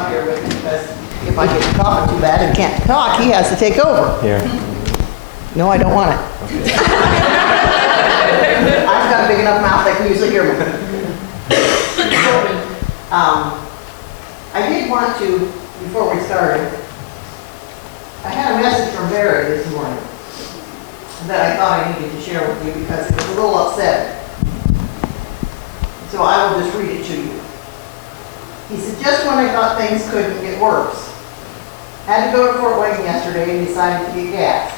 up here with me because if I get coughing too bad and can't talk, he has to take over. Here. No, I don't want it. I've got a big enough mouth they can usually hear me. I did want to, before we started, I had a message from Barry this morning that I thought I needed to share with you because it was a little upsetting. So I will just read it to you. He said, just when I thought things couldn't get worse. Had to go to Fort Wayne yesterday and decided to get gas.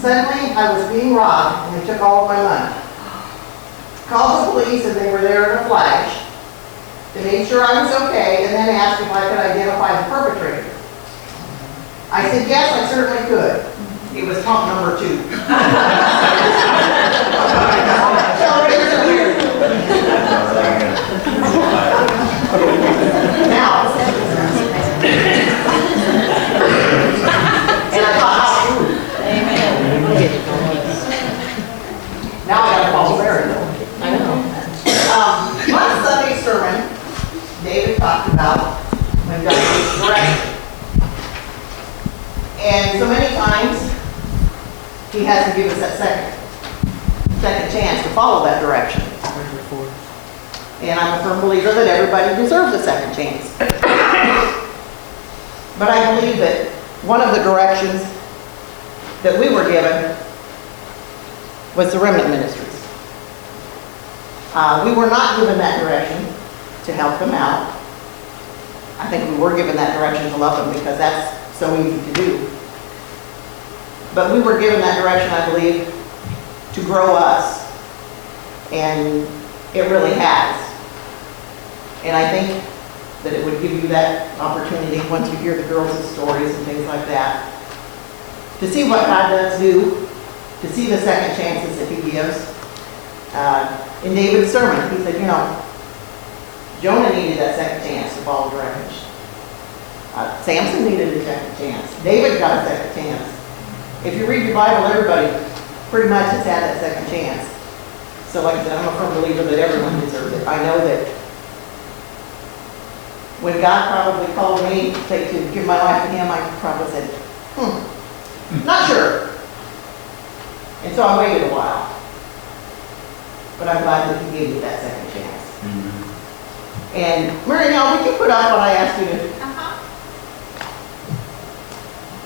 Suddenly, I was being robbed and they took all of my money. Called the police and they were there in a flash. They made sure I was okay and then asked if I could identify the perpetrator. I said, yes, I certainly could. It was pump number 2. Now, and I thought, how true. Amen. Now I gotta call Barry though. I know. One Sunday sermon, David talked about when God gives direction. And so many times, he hasn't given us that second chance to follow that direction. And I'm a firm believer that everybody deserves a second chance. But I believe that one of the directions that we were given was the Remnant Ministries. We were not given that direction to help them out. I think we were given that direction to love them because that's so easy to do. But we were given that direction, I believe, to grow us. And it really has. And I think that it would give you that opportunity once you hear the girls' stories and things like that, to see what God does do, to see the second chances that he gives. In David's sermon, he said, you know, Jonah needed that second chance to follow directions. Samson needed a second chance. David got a second chance. If you read the Bible, everybody pretty much has had that second chance. So like I said, I'm a firm believer that everyone deserves it. I know that when God probably called me to give my life to him, I probably said, not sure. And so I waited a while. But I'm glad that he gave me that second chance. Mm-hmm. And Marianne, would you put up what I asked you to?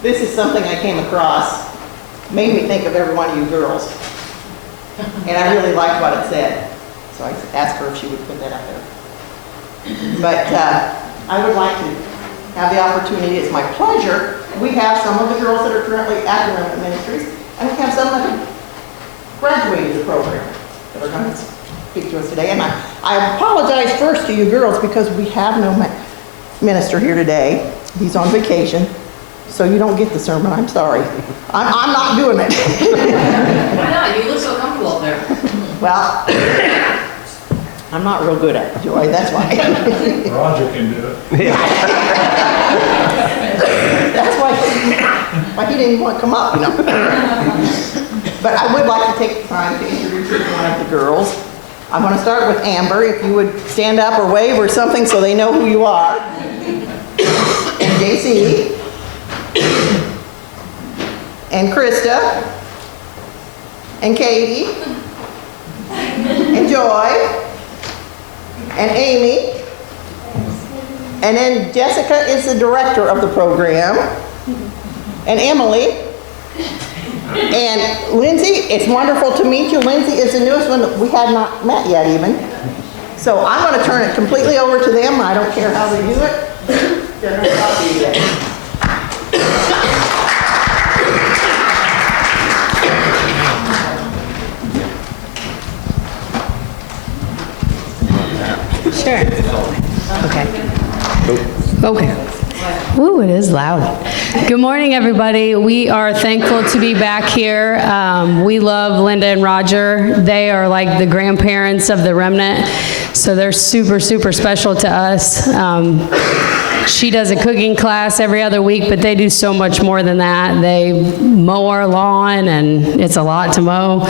This is something I came across, made me think of every one of you girls. And I really liked what it said. So I asked her if she would put that up there. But I would like to have the opportunity, it's my pleasure. We have some of the girls that are currently at the Remnant Ministries, and we have some that have graduated the program that are going to speak to us today. And I apologize first to you girls because we have no minister here today. He's on vacation. So you don't get the sermon, I'm sorry. I'm not doing it. Why not? You look so comfortable up there. Well, I'm not real good at it, Joy, that's why. Roger can do it. That's why he didn't even want to come up, you know. But I would like to take the time to introduce one of the girls. I'm going to start with Amber, if you would stand up or wave or something so they know who you are. And JC. And Krista, and Katie, and Joy, and Amy, and then Jessica is the director of the program, and Emily, and Lindsay. It's wonderful to meet you. Lindsay is the newest one that we had not met yet even. So I'm going to turn it completely over to them. I don't care how they do it. They're going to talk to you today. Sure. Okay. Okay. Ooh, it is loud. Good morning, everybody. We are thankful to be back here. We love Linda and Roger. They are like the grandparents of the Remnant, so they're super, super special to us. She does a cooking class every other week, but they do so much more than that. They mow our lawn, and it's a lot to mow.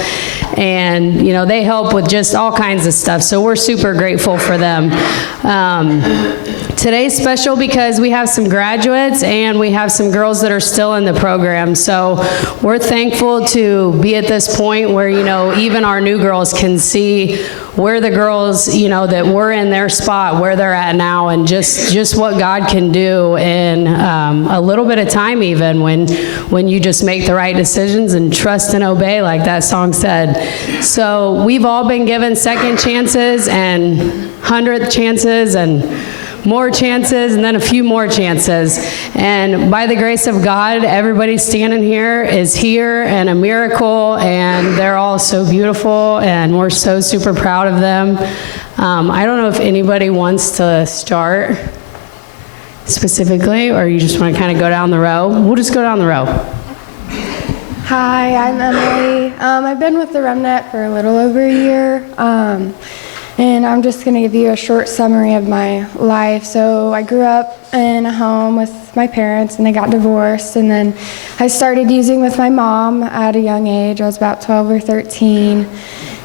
And, you know, they help with just all kinds of stuff. So we're super grateful for them. Today's special because we have some graduates and we have some girls that are still in the program. So we're thankful to be at this point where, you know, even our new girls can see where the girls, you know, that we're in their spot, where they're at now, and just what God can do in a little bit of time, even when you just make the right decisions and trust and obey, like that song said. So we've all been given second chances and 100th chances and more chances, and then a few more chances. And by the grace of God, everybody standing here is here and a miracle, and they're all so beautiful, and we're so super proud of them. I don't know if anybody wants to start specifically, or you just want to kind of go down the row. We'll just go down the row. Hi, I'm Emily. I've been with the Remnant for a little over a year. And I'm just going to give you a short summary of my life. So I grew up in a home with my parents, and they got divorced. And then I started using with my mom at a young age. I was about 12 or 13.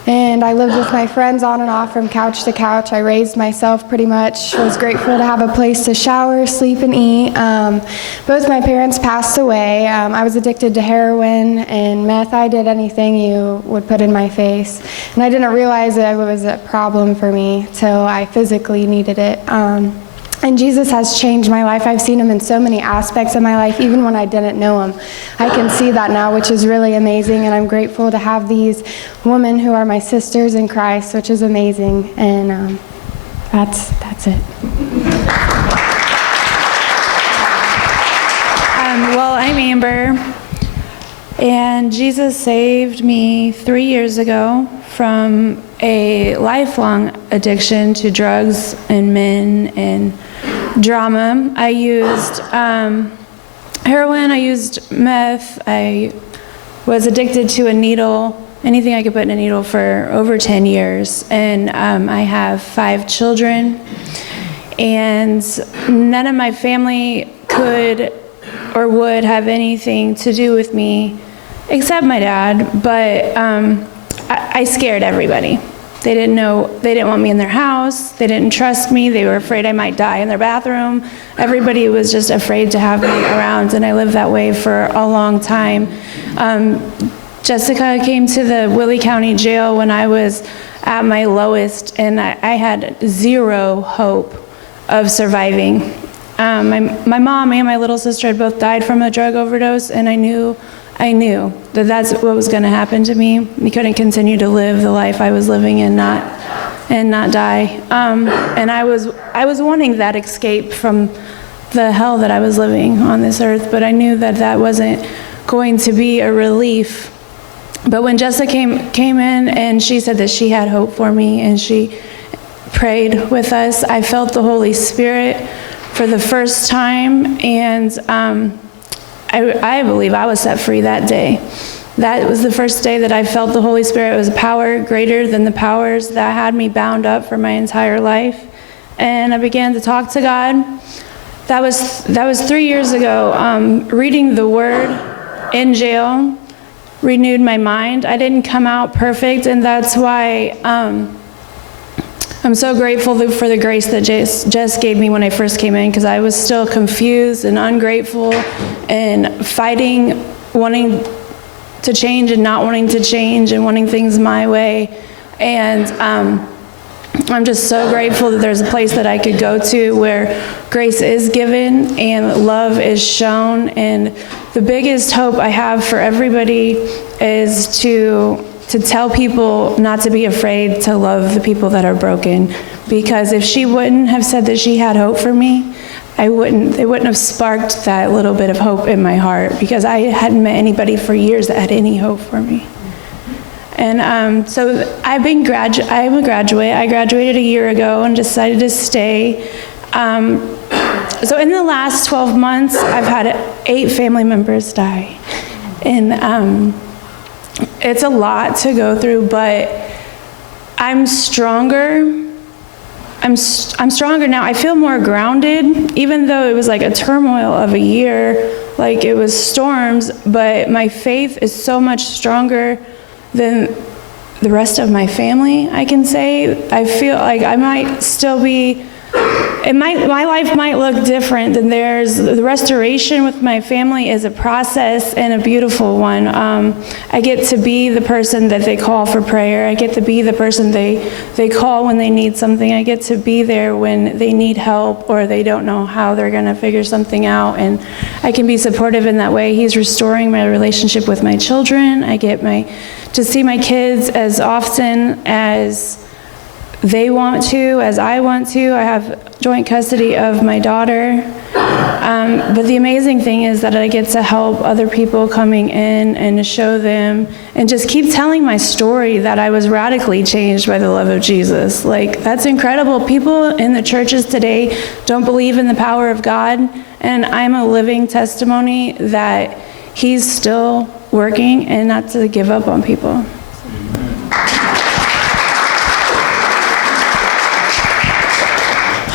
And I lived with my friends on and off from couch to couch. I raised myself pretty much. I was grateful to have a place to shower, sleep, and eat. Both my parents passed away. I was addicted to heroin and meth. I did anything you would put in my face. And I didn't realize it was a problem for me till I physically needed it. And Jesus has changed my life. I've seen him in so many aspects of my life, even when I didn't know him. I can see that now, which is really amazing, and I'm grateful to have these women who are my sisters in Christ, which is amazing, and that's it. Well, I'm Amber, and Jesus saved me 3 years ago from a lifelong addiction to drugs and men and drama. I used heroin, I used meth, I was addicted to a needle, anything I could put in a needle, for over 10 years. And I have 5 children, and none of my family could or would have anything to do with me except my dad, but I scared everybody. They didn't want me in their house. They didn't trust me. They were afraid I might die in their bathroom. Everybody was just afraid to have me around, and I lived that way for a long time. Jessica came to the Willie County Jail when I was at my lowest, and I had zero hope of surviving. My mom and my little sister had both died from a drug overdose, and I knew that that's what was going to happen to me. We couldn't continue to live the life I was living and not die. And I was wanting that escape from the hell that I was living on this earth, but I knew that that wasn't going to be a relief. But when Jessica came in and she said that she had hope for me and she prayed with us, I felt the Holy Spirit for the first time, and I believe I was set free that day. That was the first day that I felt the Holy Spirit. It was a power greater than the powers that had me bound up for my entire life. And I began to talk to God. That was 3 years ago. Reading the Word in jail renewed my mind. I didn't come out perfect, and that's why I'm so grateful for the grace that Jess gave me when I first came in, because I was still confused and ungrateful and fighting, wanting to change and not wanting to change and wanting things my way. And I'm just so grateful that there's a place that I could go to where grace is given and love is shown. And the biggest hope I have for everybody is to tell people not to be afraid to love the people that are broken. Because if she wouldn't have said that she had hope for me, it wouldn't have sparked that little bit of hope in my heart, because I hadn't met anybody for years that had any hope for me. And so I'm a graduate. I graduated a year ago and decided to stay. So in the last 12 months, I've had 8 family members die. And it's a lot to go through, but I'm stronger I'm stronger now. I feel more grounded, even though it was like a turmoil of a year, like it was storms, but my faith is so much stronger than the rest of my family, I can say. I feel like I might still be, my life might look different than theirs. The restoration with my family is a process and a beautiful one. I get to be the person that they call for prayer. I get to be the person they call when they need something. I get to be there when they need help or they don't know how they're going to figure something out. And I can be supportive in that way. He's restoring my relationship with my children. I get to see my kids as often as they want to, as I want to. I have joint custody of my daughter. But the amazing thing is that I get to help other people coming in and to show them and just keep telling my story that I was radically changed by the love of Jesus. Like, that's incredible. People in the churches today don't believe in the power of God, and I'm a living testimony that He's still working and not to give up on people.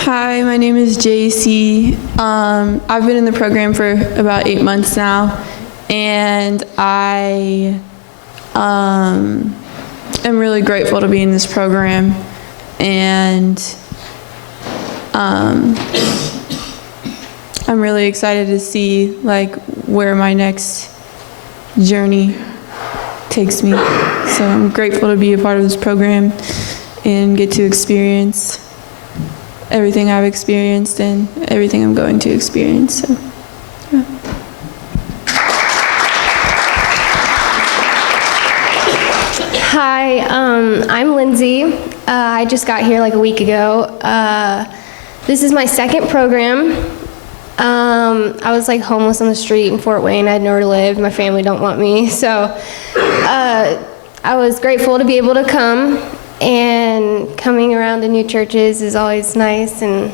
Hi, my name is JC. I've been in the program for about 8 months now, and I am really grateful to be in this program, and I'm really excited to see like where my next journey takes me. So I'm grateful to be a part of this program and get to experience everything I've experienced and everything I'm going to experience. So, yeah. Hi, I'm Lindsay. I just got here like a week ago. This is my second program. I was like homeless on the street in Fort Wayne. I had nowhere to live. My family don't want me. So I was grateful to be able to come. And coming around to new churches is always nice. And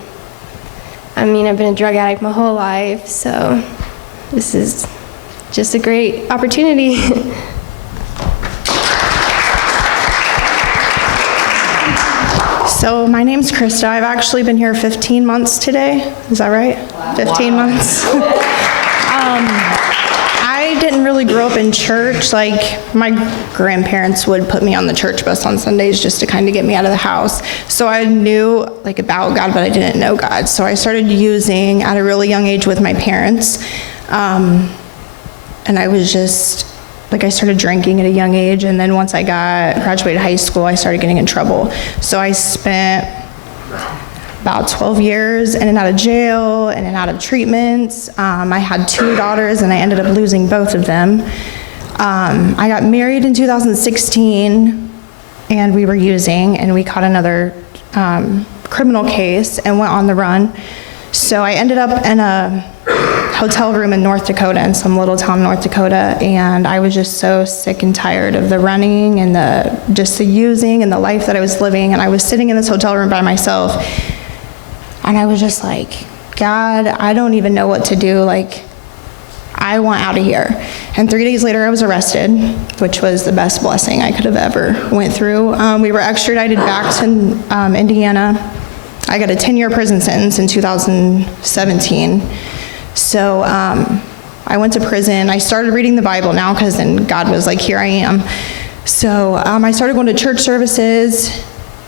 I mean, I've been a drug addict my whole life. So this is just a great opportunity. So my name's Krista. I've actually been here 15 months today. Is that right? Wow. 15 months. I didn't really grow up in church. Like, my grandparents would put me on the church bus on Sundays just to kind of get me out of the house. So I knew like about God, but I didn't know God. So I started using at a really young age with my parents. And I was just, like, I started drinking at a young age, and then once I graduated high school, I started getting in trouble. So I spent about 12 years in and out of jail, in and out of treatments. I had 2 daughters, and I ended up losing both of them. I got married in 2016, and we were using, and we caught another criminal case and went on the run. So I ended up in a hotel room in North Dakota, in some little town in North Dakota, and I was just so sick and tired of the running and the using and the life that I was living. And I was sitting in this hotel room by myself, and I was just like, God, I don't even know what to do. Like, I want out of here. And 3 days later, I was arrested, which was the best blessing I could have ever went through. We were extradited back to Indiana. I got a 10-year prison sentence in 2017. So I went to prison. I started reading the Bible now, because then God was like, here I am. So I started going to church services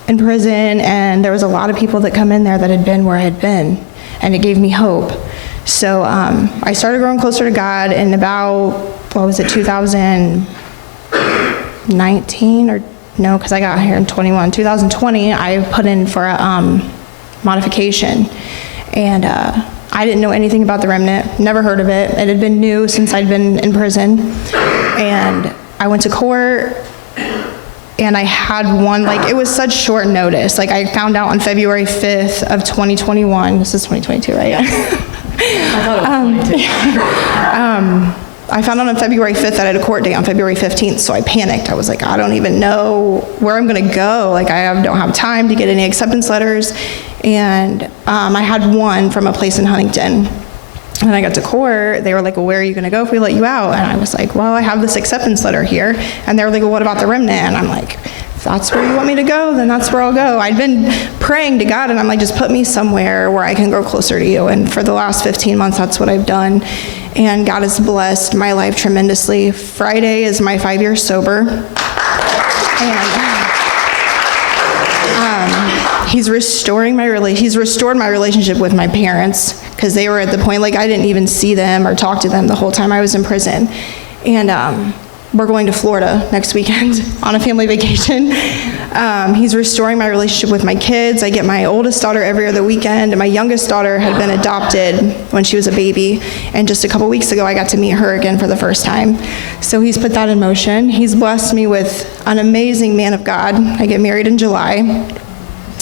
in prison, and there was a lot of people that come in there that had been where I had been, and it gave me hope. So I started growing closer to God in about, 2019, or no, because I got here in 2020, I put in for a modification. And I didn't know anything about the Remnant, never heard of it. It had been new since I'd been in prison. And I went to court, and I had one, like, it was such short notice. Like, I found out on February 5th of 2021. This is 2022, right? I thought it was 22. I found out on February 5th that I had a court date on February 15th, so I panicked. I was like, I don't even know where I'm gonna go. Like, don't have time to get any acceptance letters. And I had one from a place in Huntington. And I got to court, they were like, well, where are you gonna go if we let you out? And I was like, well, I have this acceptance letter here. And they were like, well, what about the Remnant? And I'm like, if that's where you want me to go, then that's where I'll go. I'd been praying to God, and I'm like, just put me somewhere where I can grow closer to you. And for the last 15 months, that's what I've done. And God has blessed my life tremendously. Friday is my 5 years sober. And he's restored my relationship with my parents, because they were at the point, like, I didn't even see them or talk to them the whole time I was in prison. And we're going to Florida next weekend on a family vacation. He's restoring my relationship with my kids. I get my oldest daughter every other weekend, and my youngest daughter had been adopted when she was a baby, and just a couple weeks ago I got to meet her again for the first time. So he's put that in motion. He's blessed me with an amazing man of God. I get married in July.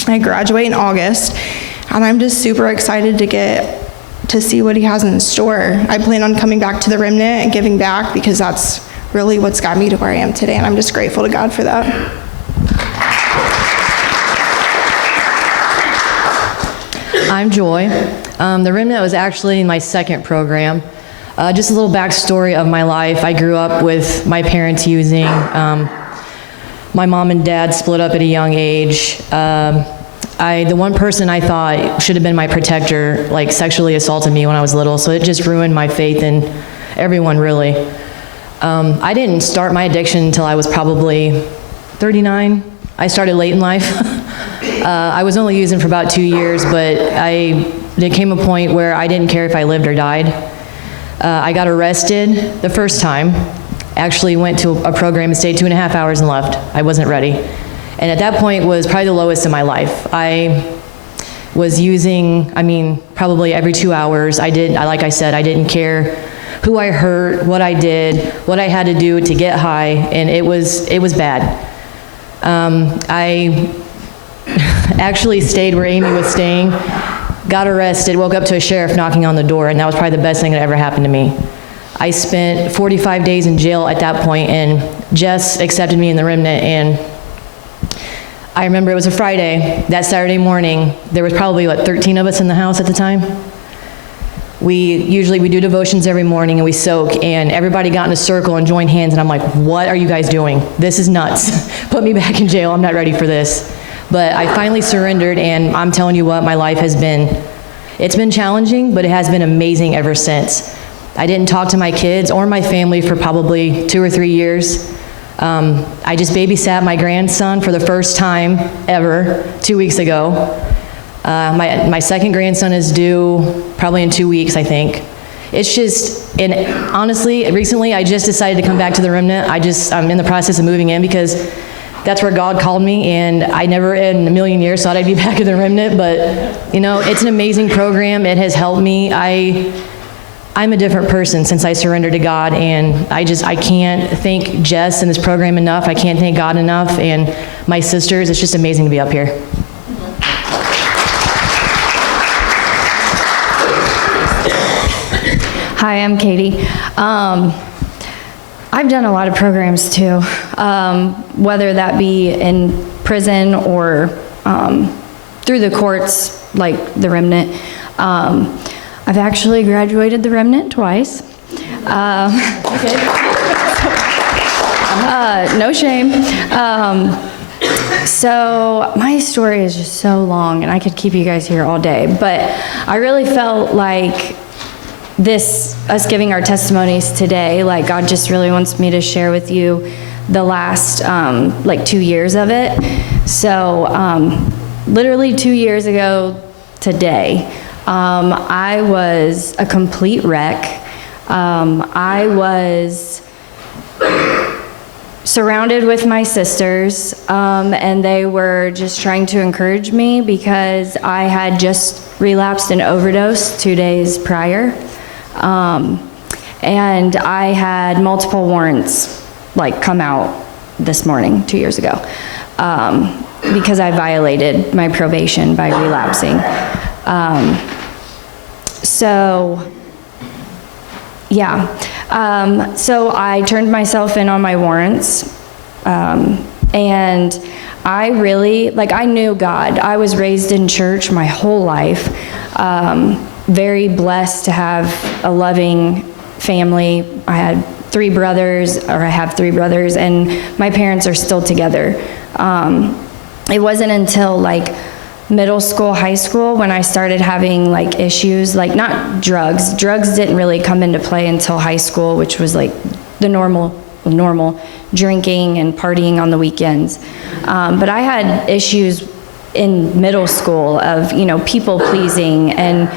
I graduate in August, and I'm just super excited to see what he has in store. I plan on coming back to the Remnant and giving back, because that's really what's got me to where I am today, and I'm just grateful to God for that. I'm Joy. The Remnant was actually my second program. Just a little backstory of my life. I grew up with my parents using. My mom and dad split up at a young age. The one person I thought should have been my protector, like, sexually assaulted me when I was little, so it just ruined my faith in everyone, really. I didn't start my addiction until I was probably 39. I started late in life. I was only using for about 2 years, but there came a point where I didn't care if I lived or died. I got arrested the first time, actually went to a program and stayed 2.5 hours and left. I wasn't ready. And at that point was probably the lowest in my life. I was using, probably every 2 hours. Like I said, I didn't care who I hurt, what I did, what I had to do to get high, and it was bad. I actually stayed where Amy was staying, got arrested, woke up to a sheriff knocking on the door, and that was probably the best thing that ever happened to me. I spent 45 days in jail at that point, and Jess accepted me in the Remnant, and I remember it was a Friday. That Saturday morning, there was probably, 13 of us in the house at the time. We do devotions every morning, and we soak, and everybody got in a circle and joined hands, and I'm like, what are you guys doing? This is nuts. Put me back in jail. I'm not ready for this. But I finally surrendered, and I'm telling you what, my life it's been challenging, but it has been amazing ever since. I didn't talk to my kids or my family for probably 2 or 3 years. I just babysat my grandson for the first time ever 2 weeks ago. My second grandson is due probably in 2 weeks, I think. It's just, and honestly, recently I just decided to come back to the Remnant. I'm in the process of moving in because that's where God called me, and I never in a million years thought I'd be back in the Remnant, but it's an amazing program. It has helped me. I'm a different person since I surrendered to God, and I can't thank Jess and this program enough. I can't thank God enough, and my sisters. It's just amazing to be up here. Hi, I'm Katie. I've done a lot of programs too, whether that be in prison or through the courts, like the Remnant. I've actually graduated the Remnant twice. No shame. So my story is just so long, and I could keep you guys here all day, but I really felt like us giving our testimonies today, like God just really wants me to share with you the last 2 years of it. So literally 2 years ago today, I was a complete wreck. I was surrounded with my sisters, and they were just trying to encourage me because I had just relapsed and overdosed 2 days prior. And I had multiple warrants come out this morning 2 years ago, because I violated my probation by relapsing. So I turned myself in on my warrants, and I really, I knew God. I was raised in church my whole life. Very blessed to have a loving family. I have 3 brothers, and my parents are still together. It wasn't until like middle school, high school, when I started having like issues, like not drugs. Drugs didn't really come into play until high school, which was like the normal drinking and partying on the weekends. But I had issues in middle school of, people pleasing and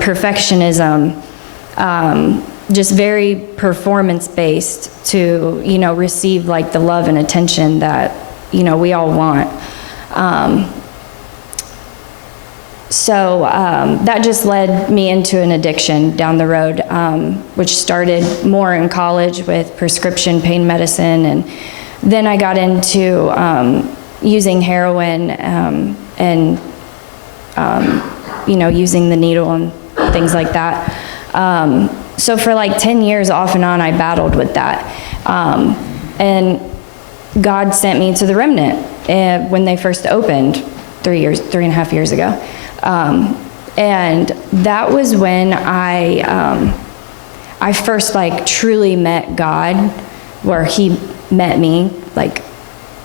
perfectionism, just very performance based to, receive like the love and attention that, we all want. So that just led me into an addiction down the road, which started more in college with prescription pain medicine. And then I got into using heroin and, using the needle and things like that. So for like 10 years off and on, I battled with that. And God sent me to the Remnant when they first opened 3.5 years ago. And that was when I first like truly met God, where he met me, like,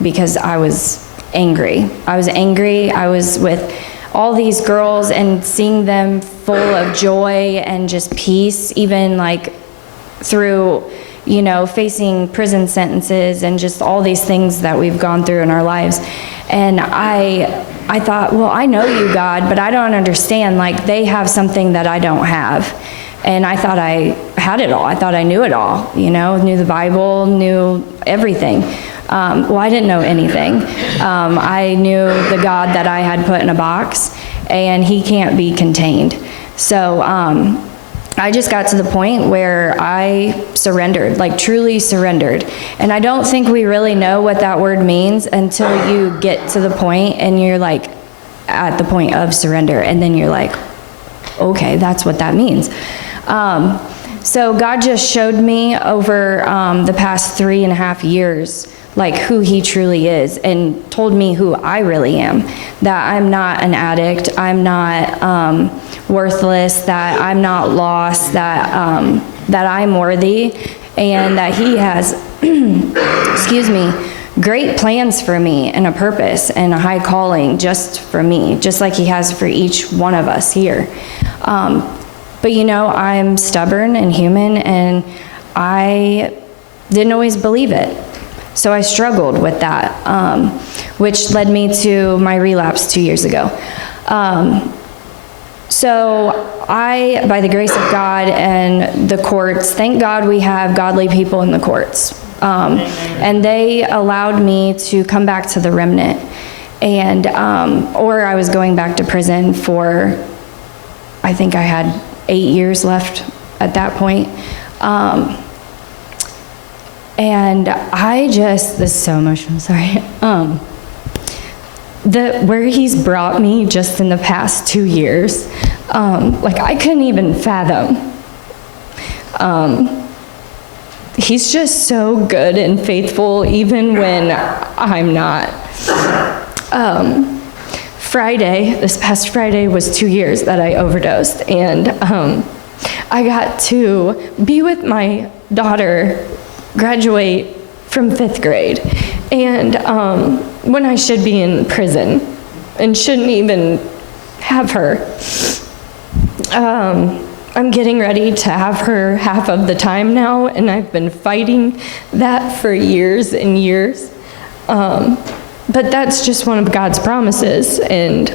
because I was angry. I was with all these girls and seeing them full of joy and just peace, even like through, facing prison sentences and just all these things that we've gone through in our lives. And I thought, well, I know you, God, but I don't understand. Like, they have something that I don't have. And I thought I had it all. I thought I knew it all, knew the Bible, knew everything. Well, I didn't know anything. I knew the God that I had put in a box, and he can't be contained. So I just got to the point where I surrendered, like truly surrendered. And I don't think we really know what that word means until you get to the point and you're like at the point of surrender. And then you're like, okay, that's what that means. So God just showed me over the past 3.5 years, like who he truly is, and told me who I really am, that I'm not an addict, I'm not worthless, that I'm not lost, that I'm worthy, and that he has, great plans for me and a purpose and a high calling just for me, just like he has for each one of us here. But I'm stubborn and human, and I didn't always believe it. So I struggled with that, which led me to my relapse 2 years ago. So I, by the grace of God and the courts, thank God we have godly people in the courts. And they allowed me to come back to the Remnant. And, or I was going back to prison for, I think I had 8 years left at that point. And I just, this is so emotional, sorry. Where he's brought me just in the past 2 years, like I couldn't even fathom. He's just so good and faithful even when I'm not. This past Friday was 2 years that I overdosed, and I got to be with my daughter, graduate from 5th grade, and when I should be in prison and shouldn't even have her. I'm getting ready to have her half of the time now, and I've been fighting that for years and years. But that's just one of God's promises and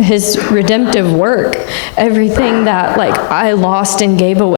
his redemptive work. Everything that like I lost and gave away